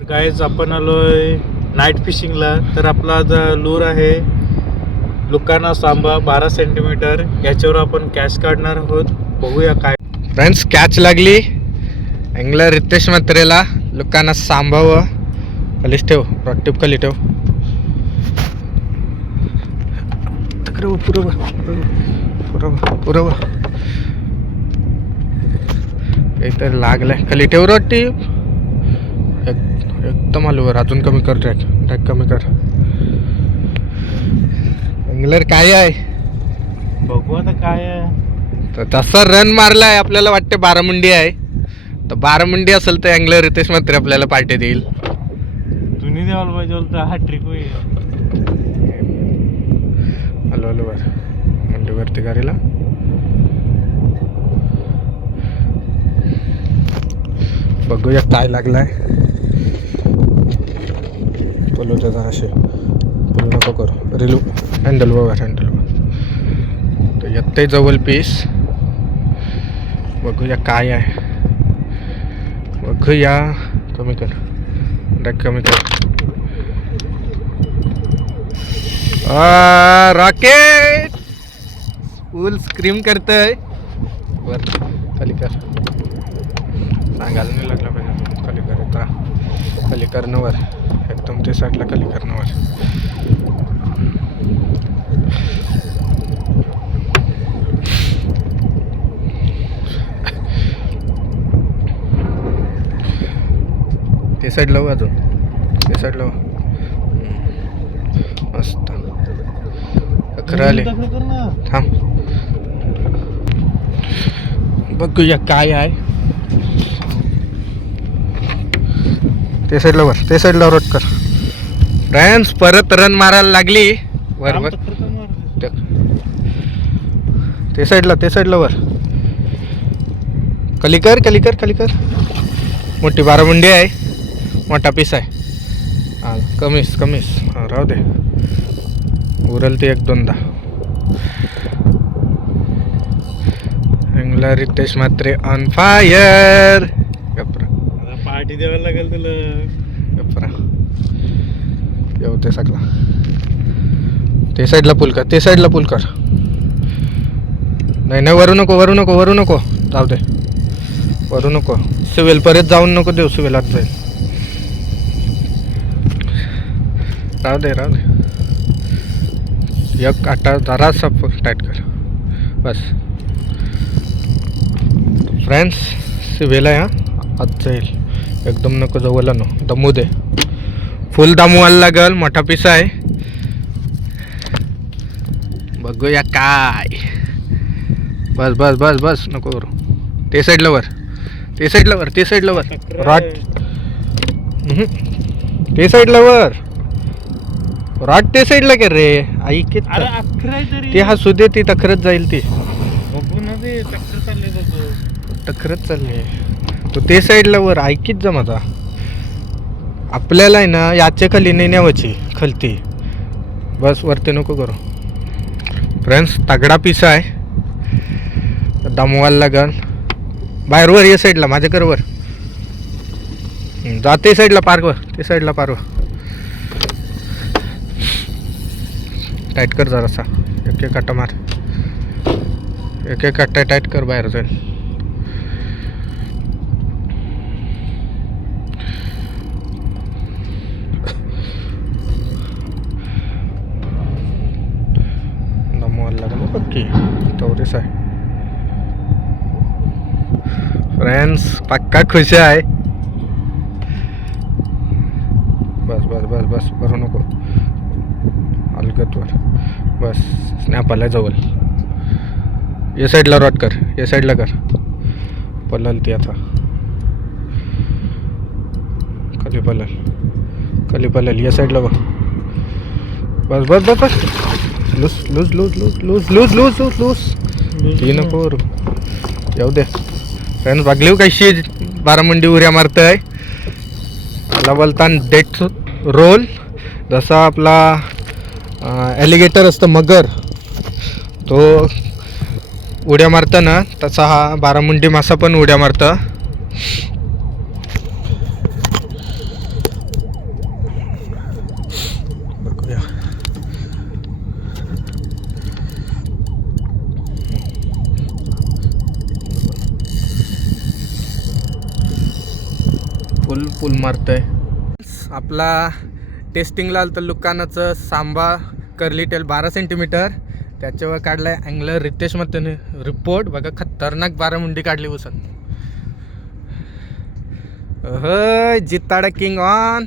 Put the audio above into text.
Guys आपण आलोय night फिशिंगला तर आपला जो लूर आहे. लुकाना सांबा बारा सेंटीमीटर याच्यावर आपण कॅच काढणार आहोत. बघूया काय. फ्रेंड्स कॅच लागली. अँगलर रितेश म्हात्रेला लुकाना सांभावं खालीच ठेव रॉकटिप खाली ठेव. पुरव पुरव पुरव पुरव काहीतरी लागलंय. खाली ठेव रॉकटिप एकदम आलोवर अजून कमी कर ट्रॅक ट्रॅक कमी कर. अँगलर काय आहे? बघू आता काय आहे. तर तसा रन मारलाय आपल्याला वाटते बारामुंडी आहे. तर बारामुंडी असेल तर अँगलर रितेश मात्र आपल्याला पार्टी देईल. तुम्ही द्यायला पाहिजे होतं हा ट्रिक होईल. हॅलो हॅलो वर. मंडीवरती गाडीला. बघूया काय लागलाय. पलूच्या जराशे. पलू नको करू. रिलू हँडल वर हँडल तर येते जवळ पीस बघूया काय आहे. बघूया. कमी कर. डाक कमी कर. रॉकेट फुल स्क्रीम करतय. वर खाली कर. सांगायला नाही लागला पाहिजे. खाली कर खाली करणं वर. एकदम ते साईडला खाली करणं वर ते साईड लावू अजून ते साईड लावू. मस्त. अकरा आले. थांब. बघूया काय आहे. ते साईडला वर ते साईडला रोट कर. फ्रेंड्स परत रन मारायला लागली. वर वर. ते- साईडला ते साईडला वर. कलिकर कलिकर कलिकर. मोठी बारामुंडी आहे. मोठा पीस आहे. हां कमीच कमीच हां राहू दे. उरल ते एक दोनदा. Ritesh Matre on fire party द्यावी लागेल तुला? येऊ ते सगळा. ते साईडला पुल कर ते साईडला पुल कर. नाही नाही वरू नको वरू नको वरू नको. जाऊ दे. वरू नको. सिव्हिल परत जाऊन नको देऊ सिव्हिलात जाईल. राहू दे राहू दे. एक आटा जरासा टाईट कर. बस. फ्रेंड्स सिव्हिल आहे हां. आत जाईल. एकदम नको जवळ नो दमू दे. फुल दमवायला लागल मोठा पिसा आहे. बघूया काय. बस बस बस बस नको करू. ते साईडला वर. ते साईडला वर ते साईडला वर. रॉट. ते साईडला वर. रॉट ते साईडला के रे? ऐक अरे अकरा आहे तरी. ते हसू दे ती तखरत जाईल ती. बघू ना ते चक्कर चालले टकरत चालली तो ते साईडला वर ऐकीत जा माझा. आपल्याला आहे ना याच्या खाली नाही न्यावाची खलती. बस वरती नको करू. फ्रेंड्स तगडा पिसा आहे. दमवायला लागन. बाहेरवर या साईडला माझ्या वर. जा ते साईडला पार्कवर ते साईडला पारवर टाईट कर जरासा. एक एक काटा मार. एक एक काटा टाईट कर बाहेर जाईल दमवायला लागलं पक्की चौरीस आहे. फ्रेंड्स पक्का खुश आहे. बस बस बस बस भरू नको. अलगतवर बस स्नॅप जवळ. या साईडला रॉट कर या साईडला कर. पलल ती आता. खाली पलल. खाली पलल या साईडला बघ. बस बस बस बस. Loose loose loose loose loose loose loose loose loose ती नको. येऊ दे फ्रेंड्स बघली कशी बारामुंडी उऱ्या मारतंय मला बोलताना डेट रोल जसा आपला ॲलिगेटर असतं मगर तो उड्या मारताना तसा हा बारामुंडी मासा पण उड्या मारतं फुल फुल मारतोय. आपला टेस्टिंगला आलं तर लुकानाचं सांबा करली टेल बारा सेंटीमीटर त्याच्यावर काढलाय अँगलर रितेश मतेने रिपोर्ट बघा खतरनाक बारा मुंडी काढली उसत. अहय जिताडा किंग ऑन